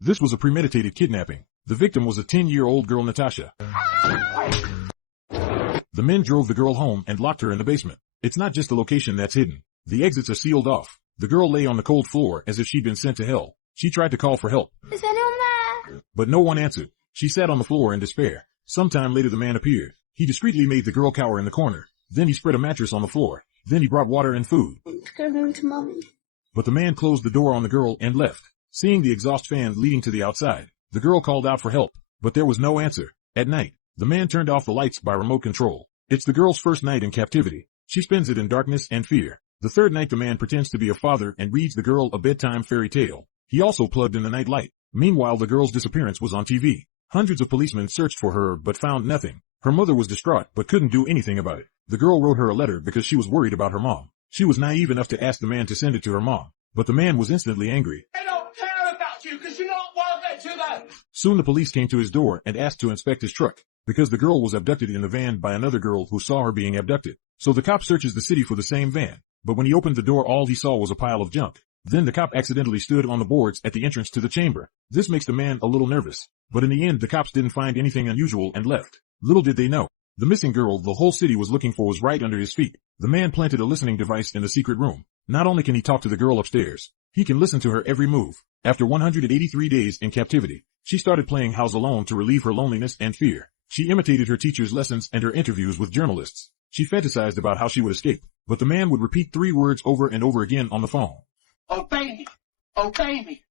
This was a premeditated kidnapping. The victim was a 10-year-old girl, Natasha. The men drove the girl home and locked her in the basement. It's not just the location that's hidden. The exits are sealed off. The girl lay on the cold floor as if she'd been sent to hell. She tried to call for help, Is anyone there? but no one answered. She sat on the floor in despair. Sometime later the man appeared. He discreetly made the girl cower in the corner. Then he spread a mattress on the floor. Then he brought water and food. Go home to Mommy. But the man closed the door on the girl and left. Seeing the exhaust fan leading to the outside, the girl called out for help, but there was no answer. At night, the man turned off the lights by remote control. It's the girl's first night in captivity. She spends it in darkness and fear. The third night the man pretends to be a father and reads the girl a bedtime fairy tale. He also plugged in the night light. Meanwhile, the girl's disappearance was on TV. Hundreds of policemen searched for her but found nothing. Her mother was distraught but couldn't do anything about it. The girl wrote her a letter because she was worried about her mom. She was naive enough to ask the man to send it to her mom, but the man was instantly angry. They don't care about you because you're not worth it to them. Soon the police came to his door and asked to inspect his truck, because the girl was abducted in the van by another girl who saw her being abducted. So the cop searches the city for the same van, but when he opened the door all he saw was a pile of junk. Then the cop accidentally stood on the boards at the entrance to the chamber. This makes the man a little nervous, but in the end the cops didn't find anything unusual and left. Little did they know, the missing girl the whole city was looking for was right under his feet. The man planted a listening device in the secret room. Not only can he talk to the girl upstairs, he can listen to her every move. After 183 days in captivity, she started playing house alone to relieve her loneliness and fear. She imitated her teacher's lessons and her interviews with journalists. She fantasized about how she would escape, but the man would repeat 3 words over and over again on the phone. Obey me. Obey me.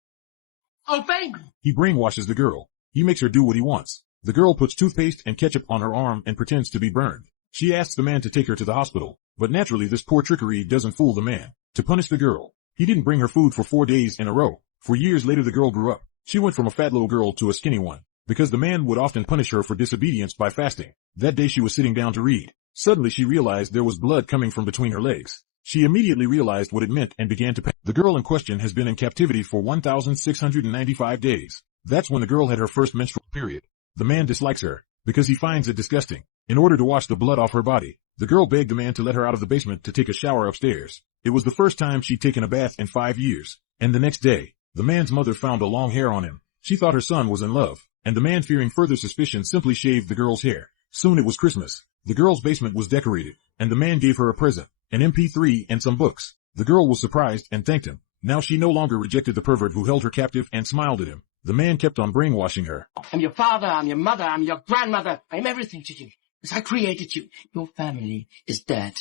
Obey me. He brainwashes the girl. He makes her do what he wants. The girl puts toothpaste and ketchup on her arm and pretends to be burned. She asks the man to take her to the hospital, but naturally this poor trickery doesn't fool the man. To punish the girl, he didn't bring her food for 4 days in a row. For years later the girl grew up. She went from a fat little girl to a skinny one, because the man would often punish her for disobedience by fasting. That day she was sitting down to read. Suddenly she realized there was blood coming from between her legs. She immediately realized what it meant and began to panic. The girl in question has been in captivity for 1,695 days. That's when the girl had her first menstrual period. The man dislikes her, because he finds it disgusting. In order to wash the blood off her body, the girl begged the man to let her out of the basement to take a shower upstairs. It was the first time she'd taken a bath in 5 years. And the next day, the man's mother found a long hair on him. She thought her son was in love, and the man, fearing further suspicion, simply shaved the girl's hair. Soon it was Christmas. The girl's basement was decorated, and the man gave her a present, an MP3 and some books. The girl was surprised and thanked him. Now she no longer rejected the pervert who held her captive and smiled at him. The man kept on brainwashing her. I'm your father, I'm your mother, I'm your grandmother. I'm everything to you. Because I created you. Your family is dead.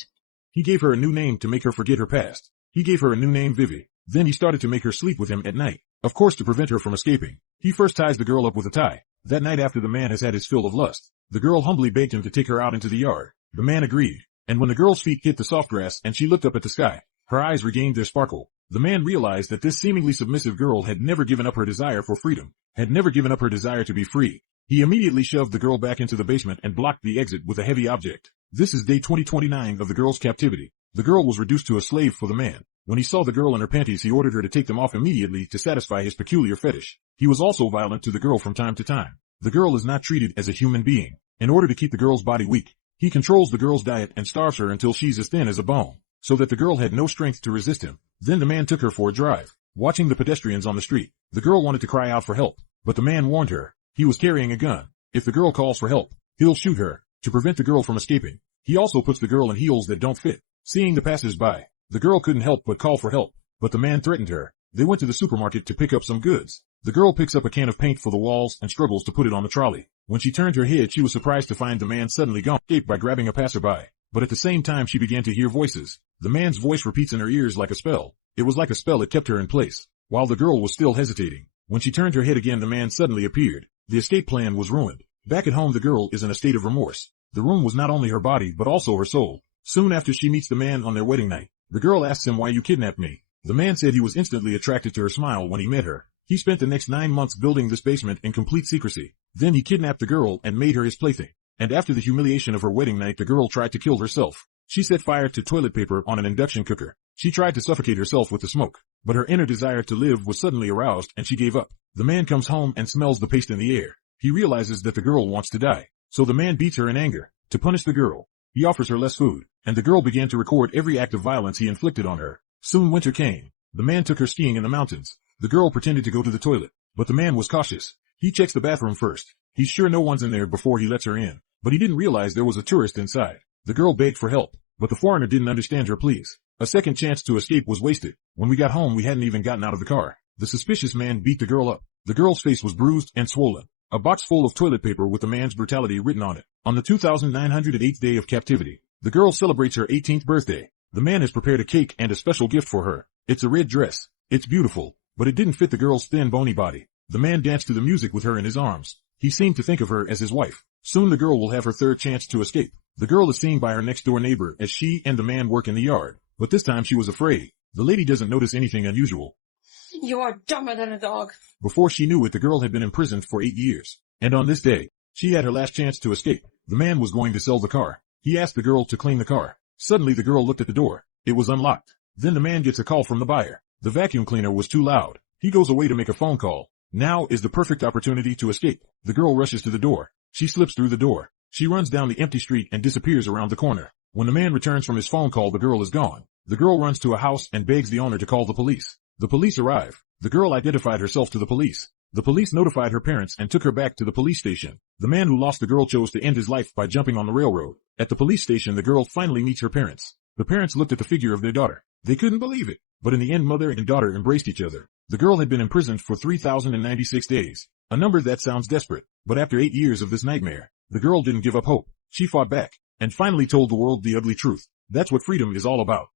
He gave her a new name to make her forget her past. He gave her a new name, Vivi. Then he started to make her sleep with him at night. Of course, to prevent her from escaping. He first ties the girl up with a tie. That night, after the man has had his fill of lust, the girl humbly begged him to take her out into the yard. The man agreed. And when the girl's feet hit the soft grass and she looked up at the sky, her eyes regained their sparkle. The man realized that this seemingly submissive girl had never given up her desire for freedom, had never given up her desire to be free. He immediately shoved the girl back into the basement and blocked the exit with a heavy object. This is day 2029 of the girl's captivity. The girl was reduced to a slave for the man. When he saw the girl in her panties, he ordered her to take them off immediately to satisfy his peculiar fetish. He was also violent to the girl from time to time. The girl is not treated as a human being. In order to keep the girl's body weak, he controls the girl's diet and starves her until she's as thin as a bone, so that the girl had no strength to resist him. Then the man took her for a drive. Watching the pedestrians on the street, the girl wanted to cry out for help, but the man warned her. He was carrying a gun. If the girl calls for help, he'll shoot her, to prevent the girl from escaping. He also puts the girl in heels that don't fit. Seeing the passers-by, the girl couldn't help but call for help, but the man threatened her. They went to the supermarket to pick up some goods. The girl picks up a can of paint for the walls and struggles to put it on the trolley. When she turned her head, she was surprised to find the man suddenly gone, escaped by grabbing a passerby. But at the same time she began to hear voices. The man's voice repeats in her ears like a spell. It was like a spell that kept her in place, while the girl was still hesitating. When she turned her head again, the man suddenly appeared. The escape plan was ruined. Back at home, the girl is in a state of remorse. The room was not only her body but also her soul. Soon after she meets the man on their wedding night, the girl asks him why you kidnapped me. The man said he was instantly attracted to her smile when he met her. He spent the next 9 months building this basement in complete secrecy. Then he kidnapped the girl and made her his plaything. And after the humiliation of her wedding night, the girl tried to kill herself. She set fire to toilet paper on an induction cooker. She tried to suffocate herself with the smoke, but her inner desire to live was suddenly aroused and she gave up. The man comes home and smells the paste in the air. He realizes that the girl wants to die. So the man beats her in anger. To punish the girl, he offers her less food, and the girl began to record every act of violence he inflicted on her. Soon winter came. The man took her skiing in the mountains. The girl pretended to go to the toilet. But the man was cautious. He checks the bathroom first. He's sure no one's in there before he lets her in. But he didn't realize there was a tourist inside. The girl begged for help, but the foreigner didn't understand her pleas. A second chance to escape was wasted. When we got home, we hadn't even gotten out of the car. The suspicious man beat the girl up. The girl's face was bruised and swollen. A box full of toilet paper with the man's brutality written on it. On the 2,908th day of captivity, the girl celebrates her 18th birthday. The man has prepared a cake and a special gift for her. It's a red dress. It's beautiful, but it didn't fit the girl's thin, bony body. The man danced to the music with her in his arms. He seemed to think of her as his wife. Soon the girl will have her third chance to escape. The girl is seen by her next-door neighbor as she and the man work in the yard. But this time she was afraid. The lady doesn't notice anything unusual. You are dumber than a dog. Before she knew it, the girl had been imprisoned for 8 years. And on this day, she had her last chance to escape. The man was going to sell the car. He asked the girl to clean the car. Suddenly the girl looked at the door. It was unlocked. Then the man gets a call from the buyer. The vacuum cleaner was too loud. He goes away to make a phone call. Now is the perfect opportunity to escape. The girl rushes to the door. She slips through the door. She runs down the empty street and disappears around the corner. When the man returns from his phone call, the girl is gone. The girl runs to a house and begs the owner to call the police. The police arrive. The girl identified herself to the police. The police notified her parents and took her back to the police station. The man who lost the girl chose to end his life by jumping on the railroad. At the police station, the girl finally meets her parents. The parents looked at the figure of their daughter. They couldn't believe it. But in the end, mother and daughter embraced each other. The girl had been imprisoned for 3,096 days. A number that sounds desperate. But after 8 years of this nightmare, the girl didn't give up hope. She fought back and finally told the world the ugly truth. That's what freedom is all about.